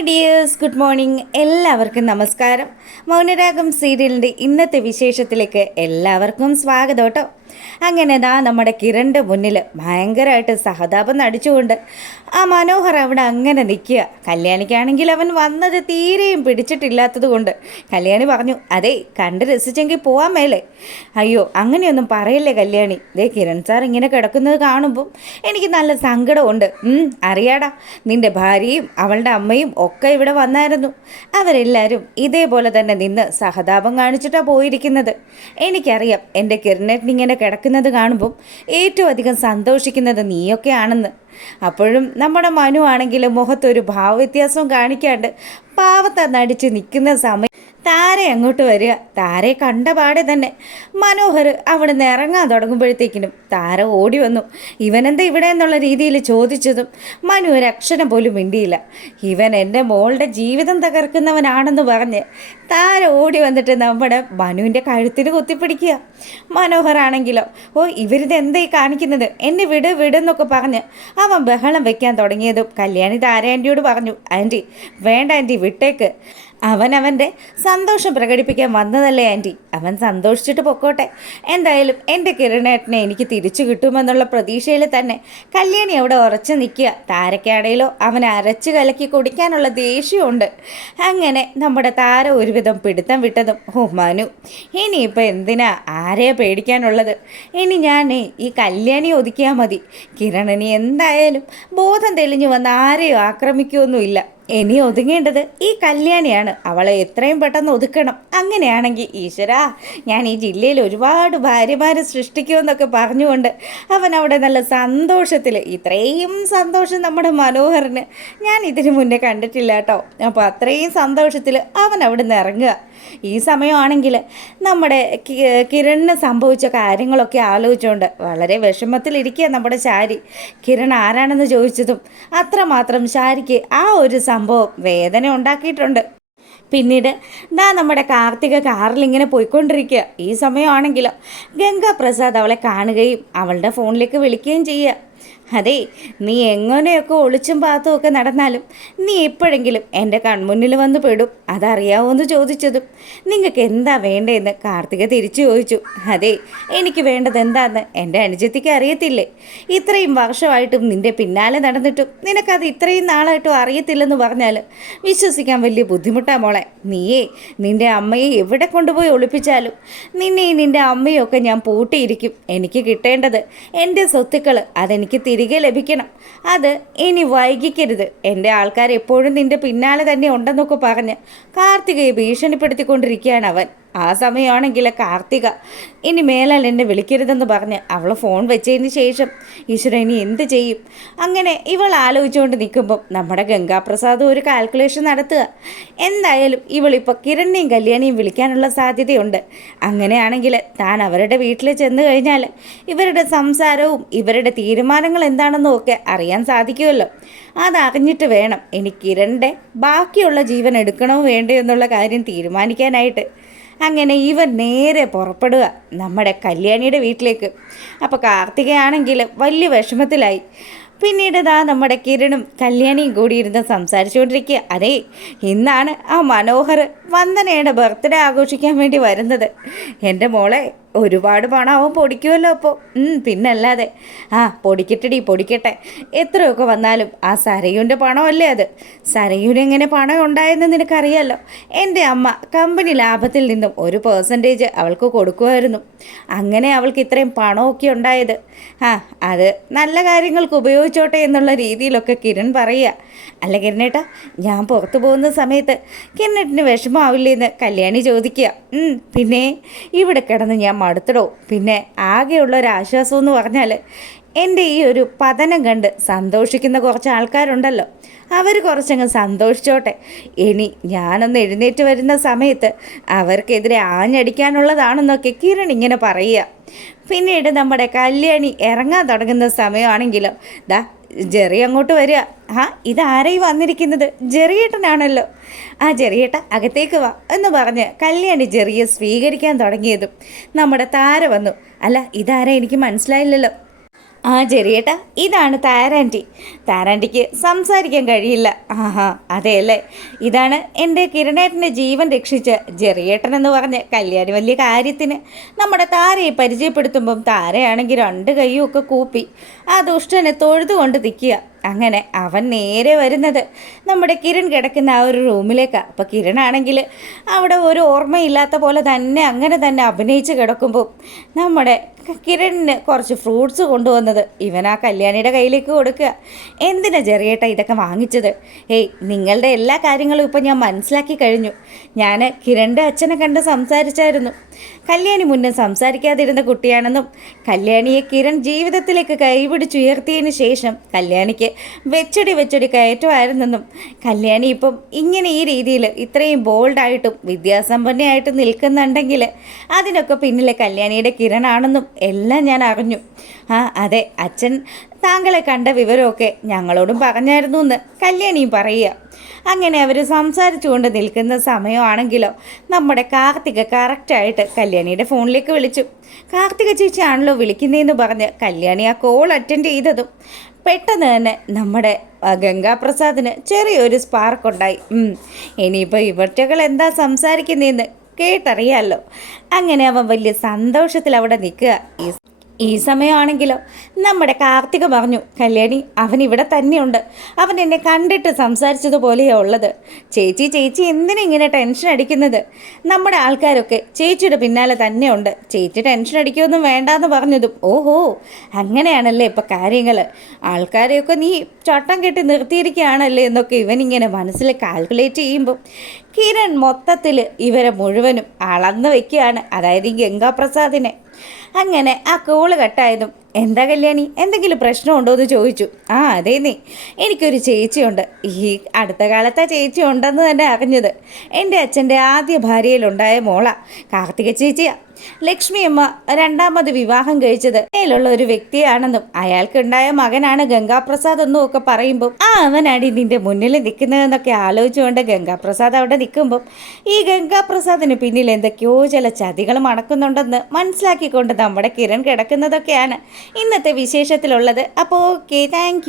Hi dears, good morning. എല്ലാവർക്കും നമസ്കാരം. മൗനരാഗം സീരിയലിൻ്റെ ഇന്നത്തെ വിശേഷത്തിലേക്ക് എല്ലാവർക്കും സ്വാഗതം കേട്ടോ. അങ്ങനെ നമ്മുടെ കിരണിൻ്റെ മുന്നിൽ ഭയങ്കരമായിട്ട് സഹതാപം നടിച്ചുകൊണ്ട് ആ മനോഹർ അവിടെ അങ്ങനെ നിൽക്കുക. കല്യാണിക്കാണെങ്കിൽ അവൻ വന്നത് തീരെയും പിടിച്ചിട്ടില്ലാത്തത് കൊണ്ട് കല്യാണി പറഞ്ഞു, അതെ കണ്ട് രസിച്ചെങ്കിൽ പോവാൻ മേലെ. അയ്യോ അങ്ങനെയൊന്നും പറയല്ലേ കല്യാണി, ദേ കിരൺ സാർ ഇങ്ങനെ കിടക്കുന്നത് കാണുമ്പം എനിക്ക് നല്ല സങ്കടമുണ്ട്. അറിയാടാ, നിൻ്റെ ഭാര്യയും അവളുടെ അമ്മയും ഒക്കെ ഇവിടെ വന്നായിരുന്നു. അവരെല്ലാവരും ഇതേപോലെ തന്നെ നിന്ന് സഹതാപം കാണിച്ചിട്ടാണ് പോയിരിക്കുന്നത്. എനിക്കറിയാം എൻ്റെ കിരണേട്ടനിങ്ങനെ കിടക്കുന്നത് കാണുമ്പം ഏറ്റവും അധികം സന്തോഷിക്കുന്നത് നീയൊക്കെ ആണെന്ന്. അപ്പോഴും നമ്മുടെ മനു ആണെങ്കിൽ മുഖത്തൊരു ഭാവവ്യത്യാസവും കാണിക്കാണ്ട് പാവത്ത നടിച്ച് നിൽക്കുന്ന സമയം താര അങ്ങോട്ട് വരിക. താരയെ കണ്ട പാടെ തന്നെ മനോഹർ അവിടെ നിന്ന് ഇറങ്ങാൻ തുടങ്ങുമ്പോഴത്തേക്കിനും താര ഓടി വന്നു. ഇവനെന്താ ഇവിടെ എന്നുള്ള രീതിയിൽ ചോദിച്ചതും മനു ഒരു അക്ഷരം പോലും മിണ്ടിയില്ല. ഇവൻ എൻ്റെ മോളുടെ ജീവിതം തകർക്കുന്നവനാണെന്ന് പറഞ്ഞ് താര ഓടി വന്നിട്ട് നമ്മുടെ മനുവിൻ്റെ കഴുത്തിന് കുത്തിപ്പിടിക്കുക. മനോഹറാണെങ്കിലോ, ഓ ഇവരിത് എന്തായി കാണിക്കുന്നത്, എന്നെ വിടെന്നൊക്കെ പറഞ്ഞ് അവൻ ബഹളം വെക്കാൻ തുടങ്ങിയതും കല്യാണി താര ആൻറ്റിയോട് പറഞ്ഞു, ആൻറ്റി വേണ്ട ആൻറ്റി വിട്ടേക്ക്, അവൻ്റെ സന്തോഷം പ്രകടിപ്പിക്കാൻ വന്നതല്ലേ ആൻറ്റി, അവൻ സന്തോഷിച്ചിട്ട് പൊക്കോട്ടെ. എന്തായാലും എൻ്റെ കിരണേട്ടനെ എനിക്ക് തിരിച്ചു കിട്ടുമെന്നുള്ള പ്രതീക്ഷയിൽ തന്നെ കല്യാണി അവിടെ ഉറച്ചു നിൽക്കുക. താരക്കാടയിലോ അവൻ അരച്ച് കലക്കി കുടിക്കാനുള്ള ദേഷ്യമുണ്ട്. അങ്ങനെ നമ്മുടെ താര ഒരുവിധം പിടുത്തം വിട്ടതും, ഓ മനു ഇനിയിപ്പോൾ എന്തിനാ ആരെയാ പേടിക്കാനുള്ളത്, ഇനി ഞാൻ ഈ കല്യാണി ഒതുക്കിയാൽ മതി. കിരണിനി എന്തായാലും ബോധം തെളിഞ്ഞു വന്ന് ആരെയും ആക്രമിക്കുകയൊന്നുമില്ല. ഇനി ഒതുങ്ങേണ്ടത് ഈ കല്യാണിയാണ്, അവളെ എത്രയും പെട്ടെന്ന് ഒതുക്കണം. അങ്ങനെയാണെങ്കിൽ ഈശ്വരാ, ഞാൻ ഈ ജില്ലയിൽ ഒരുപാട് ഭാര്യമാരെ സൃഷ്ടിക്കുമെന്നൊക്കെ പറഞ്ഞുകൊണ്ട് അവൻ അവിടെ നല്ല സന്തോഷത്തിൽ, ഇത്രയും സന്തോഷം നമ്മുടെ മനോഹറിന് ഞാൻ ഇതിനു മുന്നേ കണ്ടിട്ടില്ല കേട്ടോ. അപ്പോൾ അത്രയും സന്തോഷത്തിൽ അവൻ അവിടെ നിന്ന് ഇറങ്ങുക. ഈ സമയമാണെങ്കിൽ നമ്മുടെ കിരണിന് സംഭവിച്ച കാര്യങ്ങളൊക്കെ ആലോചിച്ചുകൊണ്ട് വളരെ വിഷമത്തിലിരിക്കുക നമ്മുടെ ശാരി. കിരൺ ആരാണെന്ന് ചോദിച്ചതും അത്രമാത്രം ശാരിക്ക് ആ ഒരു സംഭവം വേദന ഉണ്ടാക്കിയിട്ടുണ്ട്. പിന്നീട് നമ്മുടെ കാർത്തിക കാറിലിങ്ങനെ പോയിക്കൊണ്ടിരിക്കുക. ഈ സമയമാണെങ്കിലോ ഗംഗാപ്രസാദ് അവളെ കാണുകയും അവളുടെ ഫോണിലേക്ക് വിളിക്കുകയും ചെയ്യുക. അതെ, നീ എങ്ങനെയൊക്കെ ഒളിച്ചും പാത്തും ഒക്കെ നടന്നാലും നീ എപ്പോഴെങ്കിലും എൻ്റെ കൺമുന്നിൽ വന്ന് പെടും, അതറിയാവോന്ന് ചോദിച്ചതും നിങ്ങൾക്ക് എന്താ വേണ്ടതെന്ന് കാർത്തിക തിരിച്ചു ചോദിച്ചു. അതെ, എനിക്ക് വേണ്ടത് എന്താന്ന് എൻ്റെ അനുജത്തിക്ക് അറിയത്തില്ലേ, ഇത്രയും വർഷമായിട്ടും നിൻ്റെ പിന്നാലെ നടന്നിട്ടും നിനക്കത് ഇത്രയും നാളായിട്ടും അറിയത്തില്ലെന്ന് പറഞ്ഞാൽ വിശ്വസിക്കാൻ വലിയ ബുദ്ധിമുട്ടാണ് മോളെ. നീയേ നിൻ്റെ അമ്മയെ എവിടെ കൊണ്ടുപോയി ഒളിപ്പിച്ചാലും നിന്നെയും നിൻ്റെ അമ്മയും ഒക്കെ ഞാൻ പൂട്ടിയിരിക്കും. എനിക്ക് കിട്ടേണ്ടത് എൻ്റെ സ്വത്തുക്കൾ അതെനിക്ക് തിരികെ ലഭിക്കണം. അത് ഇനി വൈകിക്കരുത്. എൻ്റെ ആൾക്കാർ എപ്പോഴും നിൻ്റെ പിന്നാലെ തന്നെ ഉണ്ടെന്നൊക്കെ പറഞ്ഞ് കാർത്തികയെ ഭീഷണിപ്പെടുത്തിക്കൊണ്ടിരിക്കുകയാണ് അവൻ. ആ സമയമാണെങ്കിൽ കാർത്തിക ഇനി മേലാൽ എന്നെ വിളിക്കരുതെന്ന് പറഞ്ഞ് അവൾ ഫോൺ വെച്ചതിന് ശേഷം ഈശ്വര ഇനി എന്ത് ചെയ്യും. അങ്ങനെ ഇവൾ ആലോചിച്ചുകൊണ്ട് നിൽക്കുമ്പം നമ്മുടെ ഗംഗാപ്രസാദ് ഒരു കാൽക്കുലേഷൻ നടത്തുക. എന്തായാലും ഇവളിപ്പോൾ കിരണിനെയും കല്യാണിയും വിളിക്കാനുള്ള സാധ്യതയുണ്ട്. അങ്ങനെയാണെങ്കിൽ താൻ അവരുടെ വീട്ടിൽ ചെന്ന് കഴിഞ്ഞാൽ ഇവരുടെ സംസാരവും ഇവരുടെ തീരുമാനങ്ങൾ എന്താണെന്നും ഒക്കെ അറിയാൻ സാധിക്കുമല്ലോ. അതറിഞ്ഞിട്ട് വേണം ഇനി കിരണിൻ്റെ ബാക്കിയുള്ള ജീവൻ എടുക്കണോ വേണ്ടയോ എന്നുള്ള കാര്യം തീരുമാനിക്കാനായിട്ട്. അങ്ങനെ ഇവൻ നേരെ പുറപ്പെടുക നമ്മുടെ കല്യാണിയുടെ വീട്ടിലേക്ക്. അപ്പോൾ കാർത്തികയാണെങ്കിൽ വലിയ വിഷമത്തിലായി. പിന്നീട് നമ്മുടെ കിരണും കല്യാണിയും കൂടി ഇരുന്ന് സംസാരിച്ചുകൊണ്ടിരിക്കുക. അതെ, ഇന്നാണ് ആ മനോഹർ വന്ദനയുടെ ബർത്ത്ഡേ ആഘോഷിക്കാൻ വേണ്ടി വരുന്നത്. എൻ്റെ മോളെ ഒരുപാട് പണം അവൻ പൊടിക്കുമല്ലോ അപ്പോൾ. പിന്നല്ലാതെ പൊടിക്കട്ടെ. എത്രയൊക്കെ വന്നാലും ആ സരയുൻ്റെ പണമല്ലേ അത്. സരയുനെങ്ങനെ പണം ഉണ്ടായെന്ന് നിനക്കറിയാമല്ലോ. എൻ്റെ അമ്മ കമ്പനി ലാഭത്തിൽ നിന്നും ഒരു പെർസെൻറ്റേജ് അവൾക്ക് കൊടുക്കുമായിരുന്നു. അങ്ങനെ അവൾക്ക് ഇത്രയും പണമൊക്കെ ഉണ്ടായത്. അത് നല്ല കാര്യങ്ങൾക്ക് ഉപയോഗിച്ചോട്ടെ എന്നുള്ള രീതിയിലൊക്കെ കിരൺ പറയുക. അല്ല കിരണേട്ടാ, ഞാൻ പുറത്തു പോകുന്ന സമയത്ത് കിരണേട്ടന് വിഷമമാവില്ലേന്ന് കല്യാണി ചോദിക്കുക. പിന്നെ ഇവിടെ കിടന്ന് ഞാൻ മടുത്തടോ. പിന്നെ ആകെയുള്ളൊരാശ്വാസം എന്ന് പറഞ്ഞാൽ എൻ്റെ ഈ ഒരു പതനം കണ്ട് സന്തോഷിക്കുന്ന കുറച്ച് ആൾക്കാരുണ്ടല്ലോ, അവർ കുറച്ചങ്ങ് സന്തോഷിച്ചോട്ടെ. ഇനി ഞാനൊന്ന് എഴുന്നേറ്റ് വരുന്ന സമയത്ത് അവർക്കെതിരെ ആഞ്ഞടിക്കാനുള്ളതാണെന്നൊക്കെ കിരൺ ഇങ്ങനെ പറയുക. പിന്നീട് നമ്മുടെ കല്യാണി ഇറങ്ങാൻ തുടങ്ങുന്ന സമയമാണെങ്കിലോ ജെറി അങ്ങോട്ട് വരിക. ഇതാരെയും വന്നിരിക്കുന്നത്, ജെറിയേട്ടനാണല്ലോ. ജെറിയേട്ട അകത്തേക്ക് വാ എന്ന് പറഞ്ഞ് കല്യാണി ജെറിയെ സ്വീകരിക്കാൻ തുടങ്ങിയതും നമ്മുടെ താര വന്നു. അല്ല ഇതാരെ എനിക്ക് മനസ്സിലായില്ലല്ലോ. ആ ചെറിയേട്ടാ, ഇതാണ് താരാൻറ്റി. താരാൻറ്റിക്ക് സംസാരിക്കാൻ കഴിയില്ല. ആഹാ അതെയല്ലേ. ഇതാണ് എൻ്റെ കിരണേട്ടൻ്റെ ജീവൻ രക്ഷിച്ച ജെറിയേട്ടൻ എന്ന് പറഞ്ഞ് കല്യാണി വലിയ കാര്യത്തിന് നമ്മുടെ താരയെ പരിചയപ്പെടുത്തുമ്പം താരയാണെങ്കിൽ രണ്ട് കൈയും ഒക്കെ കൂപ്പി ആ ദുഷ്ടനെ തൊഴുതുകൊണ്ട് നിൽക്കുക. അങ്ങനെ അവൻ നേരെ വരുന്നത് നമ്മുടെ കിരൺ കിടക്കുന്ന ആ ഒരു റൂമിലേക്കാണ്. അപ്പോൾ കിരണാണെങ്കിൽ അവിടെ ഒരു ഓർമ്മയില്ലാത്ത പോലെ തന്നെ അങ്ങനെ തന്നെ അഭിനയിച്ച് കിടക്കുമ്പോൾ നമ്മുടെ കിരണിന് കുറച്ച് ഫ്രൂട്ട്സ് കൊണ്ടുവന്നത് ഇവൻ ആ കല്യാണിയുടെ കയ്യിലേക്ക് കൊടുക്കുക. എന്തിനാ ചെറിയേട്ട ഇതൊക്കെ വാങ്ങിച്ചത്? ഏയ് നിങ്ങളുടെ എല്ലാ കാര്യങ്ങളും ഇപ്പം ഞാൻ മനസ്സിലാക്കി കഴിഞ്ഞു. ഞാൻ കിരണിൻ്റെ അച്ഛനെ കണ്ട് സംസാരിച്ചായിരുന്നു. കല്യാണി മുന്നേ സംസാരിക്കാതിരുന്ന കുട്ടിയാണെന്നും കല്യാണിയെ കിരൺ ജീവിതത്തിലേക്ക് കൈപിടിച്ചുയർത്തിയതിന് ശേഷം കല്യാണിക്ക് വെച്ചടി കയറ്റമായിരുന്നെന്നും കല്യാണി ഇപ്പം ഇങ്ങനെ ഈ രീതിയിൽ ഇത്രയും ബോൾഡായിട്ടും വിദ്യാസമ്പന്നയായിട്ടും നിൽക്കുന്നുണ്ടെങ്കിൽ അതിനൊക്കെ പിന്നിലെ കല്യാണിയുടെ കിരണാണെന്നും എല്ലാം ഞാൻ അറിഞ്ഞു. ആ അതെ, അച്ഛൻ താങ്കളെ കണ്ട വിവരമൊക്കെ ഞങ്ങളോടും പറഞ്ഞായിരുന്നു എന്ന് കല്യാണിയും പറയുക. അങ്ങനെ അവർ സംസാരിച്ചുകൊണ്ട് നിൽക്കുന്ന സമയമാണെങ്കിലോ നമ്മുടെ കാർത്തിക കറക്റ്റായിട്ട് കല്യാണിയുടെ ഫോണിലേക്ക് വിളിച്ചു. കാർത്തിക ചേച്ചിയാണല്ലോ വിളിക്കുന്നതെന്ന് പറഞ്ഞ് കല്യാണി ആ കോൾ അറ്റൻഡ് ചെയ്തതും പെട്ടെന്ന് തന്നെ നമ്മുടെ ഗംഗാപ്രസാദിന് ചെറിയൊരു സ്പാർക്ക് ഉണ്ടായി. ഇനിയിപ്പോൾ ഇവറ്റകൾ എന്താ സംസാരിക്കുന്നതെന്ന് കേട്ടറിയാമല്ലോ. അങ്ങനെ അവൻ വലിയ സന്തോഷത്തിൽ അവിടെ നിൽക്കുക. ഈ സമയമാണെങ്കിലോ നമ്മുടെ കാർത്തിക പറഞ്ഞു, കല്യാണി അവൻ ഇവിടെ തന്നെയുണ്ട്. അവൻ എന്നെ കണ്ടിട്ട് സംസാരിച്ചതുപോലെയാണ് ഉള്ളത്. ചേച്ചി എന്തിനിങ്ങനെ ടെൻഷൻ അടിക്കുന്നത്? നമ്മുടെ ആൾക്കാരൊക്കെ ചേച്ചിയുടെ പിന്നാലെ തന്നെയുണ്ട്. ചേച്ചി ടെൻഷൻ അടിക്കുമൊന്നും വേണ്ടാന്ന് പറഞ്ഞതും ഓഹോ അങ്ങനെയാണല്ലേ ഇപ്പം കാര്യങ്ങൾ. ആൾക്കാരെയൊക്കെ നീ ചട്ടം കെട്ടി നിർത്തിയിരിക്കുകയാണല്ലേ എന്നൊക്കെ ഇവനിങ്ങനെ മനസ്സിൽ കാൽക്കുലേറ്റ് ചെയ്യുമ്പോൾ കിരൺ മൊത്തത്തിൽ ഇവരെ മുഴുവനും അളന്ന് വയ്ക്കുകയാണ്, അതായത് ഈ ഗംഗാപ്രസാദിനെ. അങ്ങനെ ആ കോള് കട്ടായതും എന്താ കല്യാണി എന്തെങ്കിലും പ്രശ്നമുണ്ടോ എന്ന് ചോദിച്ചു. ആ അതേ എനിക്കൊരു ചേച്ചിയുണ്ട്. ഈ അടുത്ത കാലത്തെ ചേച്ചി ഉണ്ടെന്ന് തന്നെ അറിഞ്ഞത് എൻ്റെ അച്ഛൻ്റെ ആദ്യ ഭാര്യയിലുണ്ടായ മോളാ കാർത്തിക ചേച്ചിയാ. ലക്ഷ്മി അമ്മ രണ്ടാമത് വിവാഹം കഴിച്ചത് മേലുള്ള ഒരു വ്യക്തിയാണെന്നും അയാൾക്കുണ്ടായ മകനാണ് ഗംഗാപ്രസാദ് എന്നും ഒക്കെ പറയുമ്പോൾ ആ അവനാടി നിന്റെ മുന്നിൽ നിൽക്കുന്നതെന്നൊക്കെ ആലോചിച്ചുകൊണ്ട് ഗംഗാപ്രസാദ് അവിടെ നിൽക്കുമ്പം ഈ ഗംഗാപ്രസാദിന് പിന്നിൽ എന്തൊക്കെയോ ചില ചതികൾ മണക്കുന്നുണ്ടെന്ന് മനസ്സിലാക്കിക്കൊണ്ട് നമ്മുടെ കിരൺ കിടക്കുന്നതൊക്കെയാണ് ഇന്നത്തെ വിശേഷത്തിലുള്ളത്. അപ്പോൾ ഓക്കെ, താങ്ക് യു.